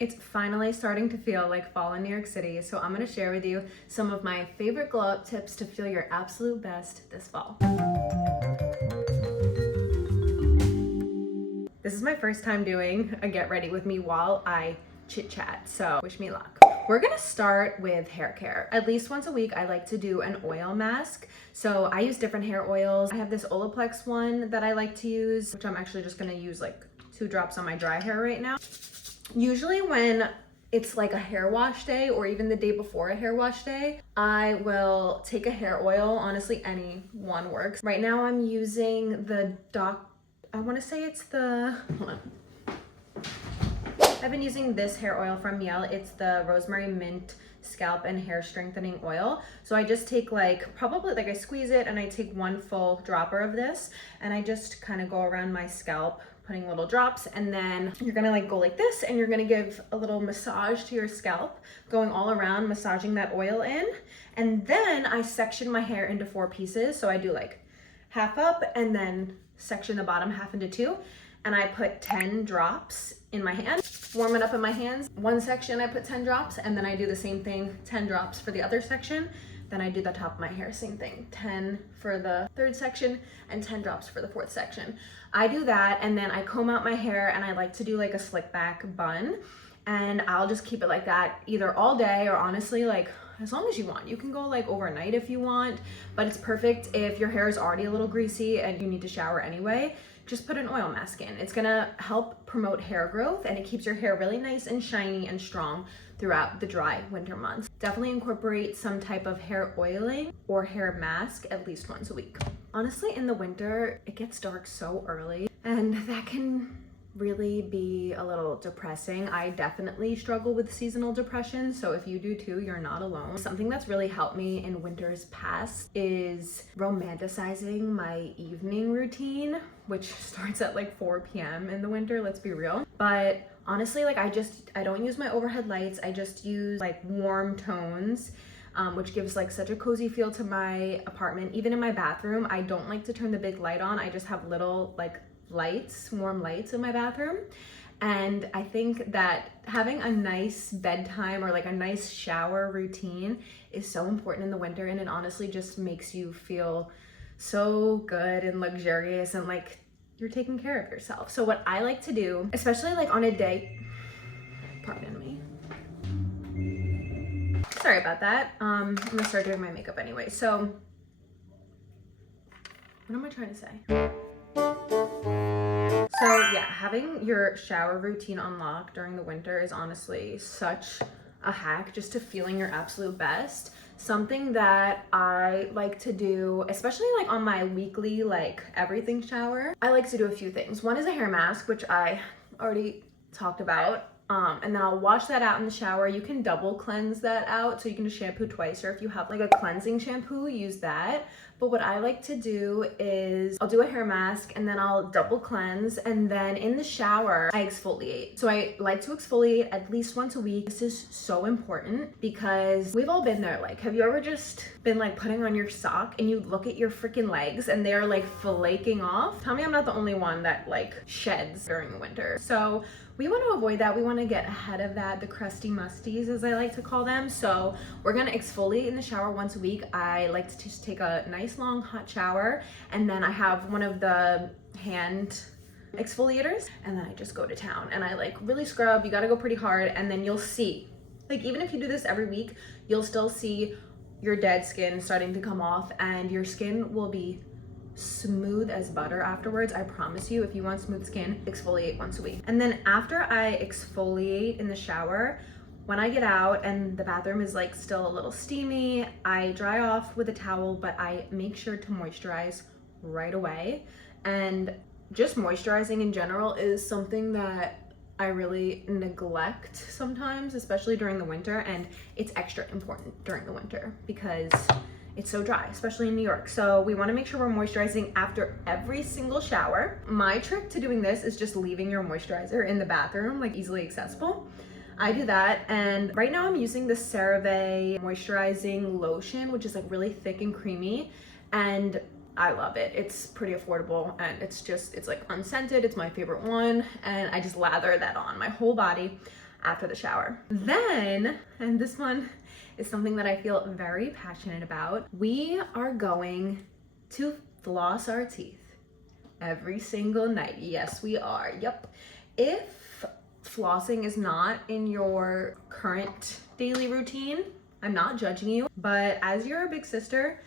It's finally starting to feel like fall in New York City, so I'm gonna share with you some of my favorite glow up tips to feel your absolute best this fall. This is my first time doing a get ready with me while I chit chat, so wish me luck. We're gonna start with hair care. At least once a week, I like to do an oil mask. So I use different hair oils. I have this Olaplex one that I like to use, which I'm actually just gonna use like 2 drops on my dry hair right now. Usually when it's like a hair wash day or even the day before a hair wash day, I will take a hair oil. Honestly, any one works. Right now I'm using the I wanna say it's the, hold on. I've been using this hair oil from Miele. It's the Rosemary Mint Scalp and Hair Strengthening Oil. So I just take probably I squeeze it and I take 1 full dropper of this and I just kind of go around my scalp putting little drops, and then you're gonna go like this and you're gonna give a little massage to your scalp, going all around, massaging that oil in. And then I section my hair into 4 pieces. So I do half up and then section the bottom half into 2. And I put 10 drops in my hand, warm it up in my hands. One section I put 10 drops, and then I do the same thing, 10 drops for the other section. Then I do the top of my hair, same thing, 10 for the 3rd section and 10 drops for the 4th section. I do that, and then I comb out my hair, and I like to do a slick back bun, and I'll just keep it like that either all day or honestly as long as you want. You can go overnight if you want, but it's perfect if your hair is already a little greasy and you need to shower anyway. Just put an oil mask in. It's gonna help promote hair growth, and it keeps your hair really nice and shiny and strong throughout the dry winter months. Definitely incorporate some type of hair oiling or hair mask at least once a week. Honestly, in the winter, it gets dark so early, and that can really be a little depressing. I definitely struggle with seasonal depression, so if you do too, you're not alone. Something that's really helped me in winters past is romanticizing my evening routine, which starts at 4 p.m. in the winter, let's be real. But honestly, I don't use my overhead lights. I just use warm tones, which gives such a cozy feel to my apartment. Even in my bathroom, I don't like to turn the big light on. I just have little lights, warm lights in my bathroom. And I think that having a nice bedtime or a nice shower routine is so important in the winter, and it honestly just makes you feel so good and luxurious and you're taking care of yourself. So what I like to do, especially on a day, pardon me. Sorry about that. I'm gonna start doing my makeup anyway. So what am I trying to say? So yeah, having your shower routine unlocked during the winter is honestly such a hack just to feeling your absolute best. Something that I like to do, especially on my weekly everything shower, I like to do a few things. One is a hair mask, which I already talked about. And then I'll wash that out in the shower. You can double cleanse that out, so you can just shampoo twice, or if you have a cleansing shampoo, use that. But what I like to do is I'll do a hair mask and then I'll double cleanse, and then in the shower I exfoliate. So I like to exfoliate at least once a week. This is so important because we've all been there. Have you ever just been putting on your sock and you look at your freaking legs and they're flaking off? Tell me I'm not the only one that sheds during the winter. So we want to avoid that. We want to get ahead of that, the crusty musties as I like to call them. So we're going to exfoliate in the shower once a week. I like to just take a nice long hot shower, and then I have one of the hand exfoliators, and then I just go to town and I really scrub. You got to go pretty hard, and then you'll see, even if you do this every week, you'll still see your dead skin starting to come off, and your skin will be smooth as butter afterwards. I promise you, if you want smooth skin, exfoliate once a week. And then after I exfoliate in the shower, when I get out and the bathroom is still a little steamy, I dry off with a towel, but I make sure to moisturize right away. And just moisturizing in general is something that I really neglect sometimes, especially during the winter, and it's extra important during the winter because it's so dry, especially in New York. So we want to make sure we're moisturizing after every single shower. My trick to doing this is just leaving your moisturizer in the bathroom, easily accessible. I do that, and right now I'm using the CeraVe moisturizing lotion, which is really thick and creamy, and I love it. It's pretty affordable, and it's unscented. It's my favorite one, and I just lather that on my whole body. after the shower. Then, and this one is something that I feel very passionate about, we are going to floss our teeth every single night. Yes, we are. Yep. If flossing is not in your current daily routine, I'm not judging you, but as you're a big sister,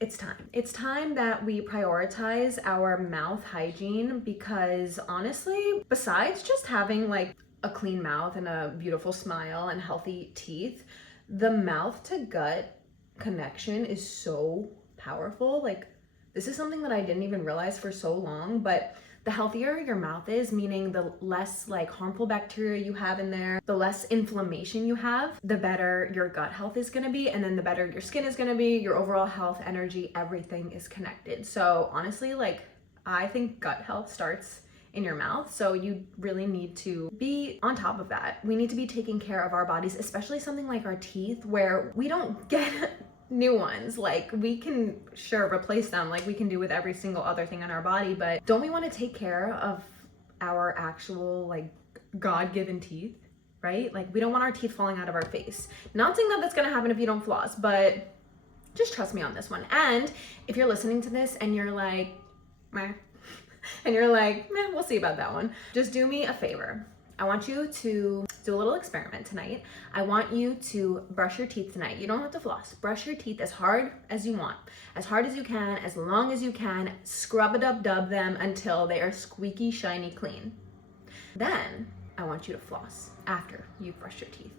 it's time. It's time that we prioritize our mouth hygiene, because honestly, besides just having like a clean mouth and a beautiful smile and healthy teeth, the mouth to gut connection is so powerful. Like, this is something that I didn't even realize for so long, but the healthier your mouth is, meaning the less like harmful bacteria you have in there, the less inflammation you have, the better your gut health is gonna be, and then the better your skin is gonna be, your overall health, energy, everything is connected. So honestly, like, I think gut health starts in your mouth. So you really need to be on top of that. We need to be taking care of our bodies, especially something like our teeth, where we don't get new ones. Like, we can sure replace them like we can do with every single other thing in our body, but don't we want to take care of our actual like God-given teeth, right? Like, we don't want our teeth falling out of our face. Not saying that that's gonna happen if you don't floss, but just trust me on this one. And if you're listening to this and you're like, meh, and you're like, meh, we'll see about that one, just do me a favor. I want you to do a little experiment tonight. I want you to brush your teeth tonight. You don't have to floss. Brush your teeth as hard as you want, as hard as you can, as long as you can. Scrub-a-dub-dub them until they are squeaky, shiny, clean. Then I want you to floss after you've brushed your teeth.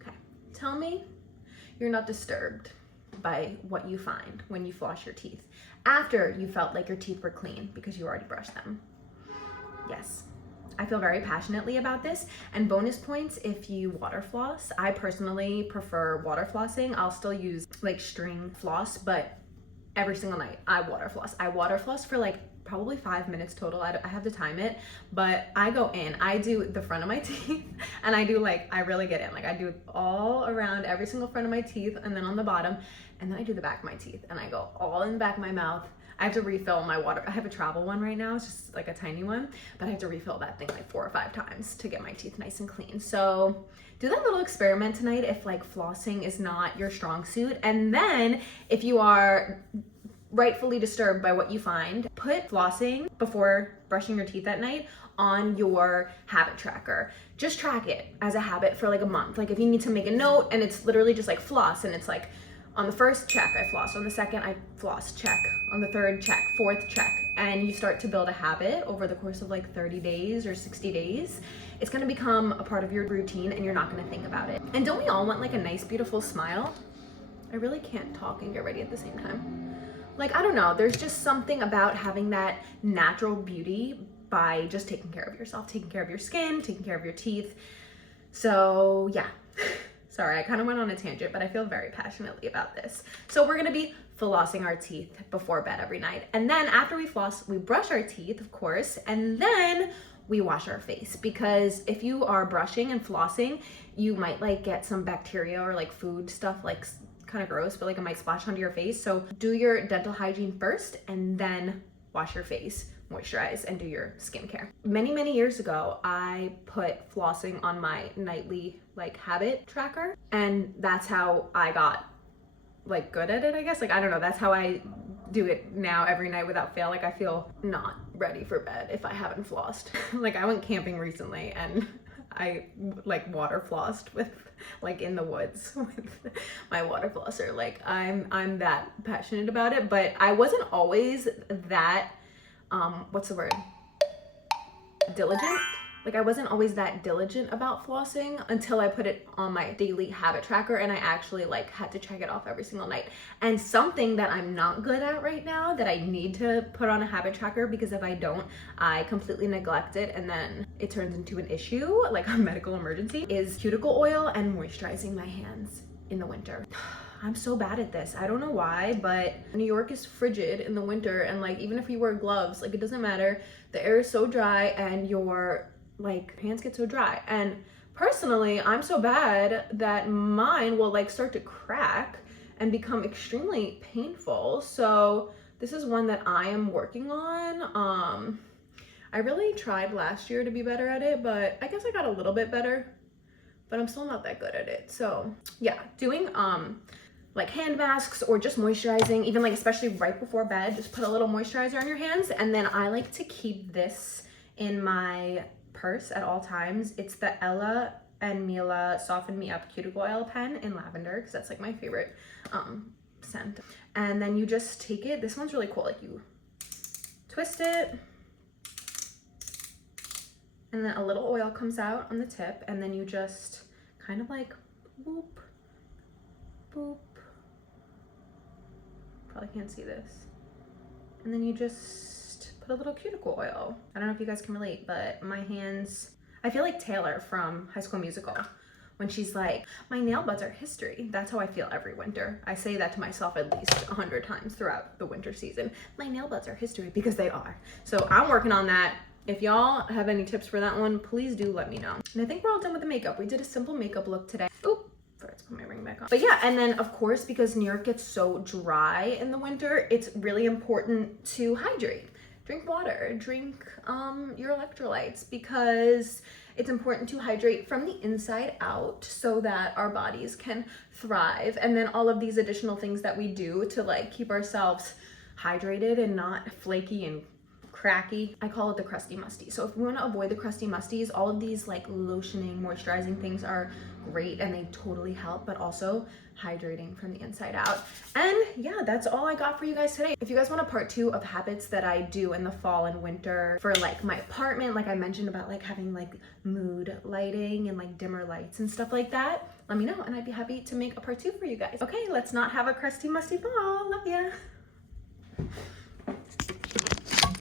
Okay, tell me you're not disturbed by what you find when you floss your teeth after you felt like your teeth were clean because you already brushed them. Yes. I feel very passionately about this, and bonus points if you water floss. I personally prefer water flossing. I'll still use like string floss, but every single night I water floss. I water floss for like probably 5 minutes total. I have to time it, but I go in, I do the front of my teeth, and I do like, I really get in. Like, I do it all around every single front of my teeth, and then on the bottom, and then I do the back of my teeth, and I go all in the back of my mouth. I have to refill my water. I have a travel one right now. It's just like a tiny one, but I have to refill that thing like 4 or 5 times to get my teeth nice and clean. So do that little experiment tonight if like flossing is not your strong suit. And then if you are rightfully disturbed by what you find, put flossing before brushing your teeth at night on your habit tracker. Just track it as a habit for like a month. Like, if you need to make a note, and it's literally just like floss, and it's like, on the first check, I floss. On the second, I floss, check. On the third, check. Fourth, check. And you start to build a habit over the course of like 30 days or 60 days. It's gonna become a part of your routine, and you're not gonna think about it. And don't we all want like a nice, beautiful smile? I really can't talk and get ready at the same time. Like, I don't know, there's just something about having that natural beauty by just taking care of yourself, taking care of your skin, taking care of your teeth. So yeah. Sorry, I kind of went on a tangent, but I feel very passionately about this. So we're gonna be flossing our teeth before bed every night. And then after we floss, we brush our teeth, of course, and then we wash our face. Because if you are brushing and flossing, you might like get some bacteria or like food stuff, like kind of gross, but like it might splash onto your face. So do your dental hygiene first, and then wash your face, moisturize, and do your skincare. Many, many years ago, I put flossing on my nightly like habit tracker, and that's how I got like good at it, I guess. Like, I don't know, that's how I do it now every night without fail. Like, I feel not ready for bed if I haven't flossed. Like, I went camping recently, and I like water flossed with like in the woods with my water flosser. Like, I'm that passionate about it, but I wasn't always that what's the word? Diligent. Like, I wasn't always that diligent about flossing until I put it on my daily habit tracker, and I actually like had to check it off every single night. And something that I'm not good at right now that I need to put on a habit tracker, because if I don't, I completely neglect it and then it turns into an issue, like a medical emergency, is cuticle oil and moisturizing my hands in the winter. I'm so bad at this. I don't know why, but New York is frigid in the winter, and like, even if you wear gloves, like, it doesn't matter. The air is so dry and your like hands get so dry. And personally, I'm so bad that mine will like start to crack and become extremely painful. So this is one that I am working on. I really tried last year to be better at it, but I guess I got a little bit better, but I'm still not that good at it. So yeah, doing like hand masks or just moisturizing, even like especially right before bed, just put a little moisturizer on your hands. And then I like to keep this in my purse at all times. It's the Ella and Mila Soften Me Up Cuticle Oil pen in lavender, because that's like my favorite scent. And then you just take it, this one's really cool, like you twist it, and then a little oil comes out on the tip, and then you just kind of like boop, boop. Probably can't see this. And then you just put a little cuticle oil. I don't know if you guys can relate, but my hands, I feel like Taylor from High School Musical when she's like, my nail buds are history. That's how I feel every winter. I say that to myself at least 100 times throughout the winter season. My nail buds are history, because they are. So I'm working on that. If y'all have any tips for that one, please do let me know. And I think we're all done with the makeup. We did a simple makeup look today. Oop. Let's put my ring back on. But yeah, and then of course, because New York gets so dry in the winter, it's really important to hydrate. Drink water, drink your electrolytes, because it's important to hydrate from the inside out so that our bodies can thrive. And then all of these additional things that we do to like keep ourselves hydrated and not flaky and cracky. I call it the crusty musty. So if we want to avoid the crusty musties, all of these like lotioning, moisturizing things are great and they totally help, but also hydrating from the inside out. And yeah, that's all I got for you guys today. If you guys want a part 2 of habits that I do in the fall and winter for like my apartment, like I mentioned about like having like mood lighting and like dimmer lights and stuff like that, let me know and I'd be happy to make a part 2 for you guys. Okay, let's not have a crusty musty fall. Love ya.